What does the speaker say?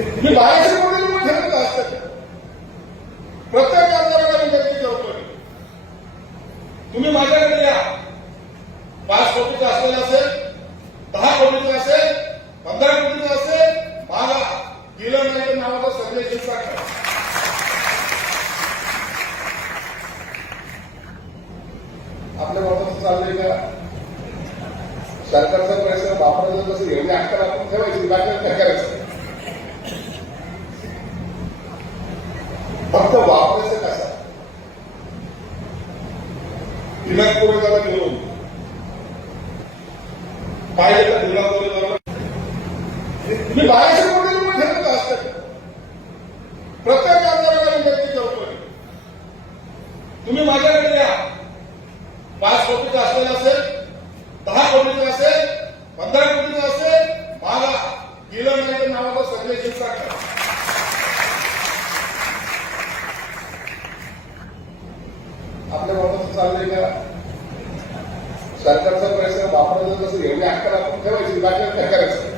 मी बाराशे कोटी रुपये ठरवत असतात प्रत्येक आमदाराला विनंती करतोय. तुम्ही माझ्याकडे या. पाच कोटीचं असलेलं असेल दहा कोटीचं असेल पंधरा कोटीचं असेल मागा. गेलं नाही नावाचा संजय करा. आपल्या बाबत चाललंय का? सरकारचा प्रयत्न वापरायचा कसं एवढी अक्कल आपण ठेवायची बाकी काय करायचं? फक्त वापरायचं कसा? दिनांक कोरेगावला घेऊन पाहिजे का दिनांक पुरवठाला मी बाराशे कोटी रुपये ठरवत असतात प्रत्येक आमदाराला विनंती करतोय. तुम्ही माझ्याकडे या. पाच कोटीचा असलेला असेल दहा कोटीचं असेल पंधरा कोटीचं असेल मागा गेलं नाही तर नावाचा संजय शिरसाट आपल्या बाबत चाललंय का? सरकारचा पैसा वापरायचा कसं एवढे आकार आपण ठेवायची बाकी काय करायचं?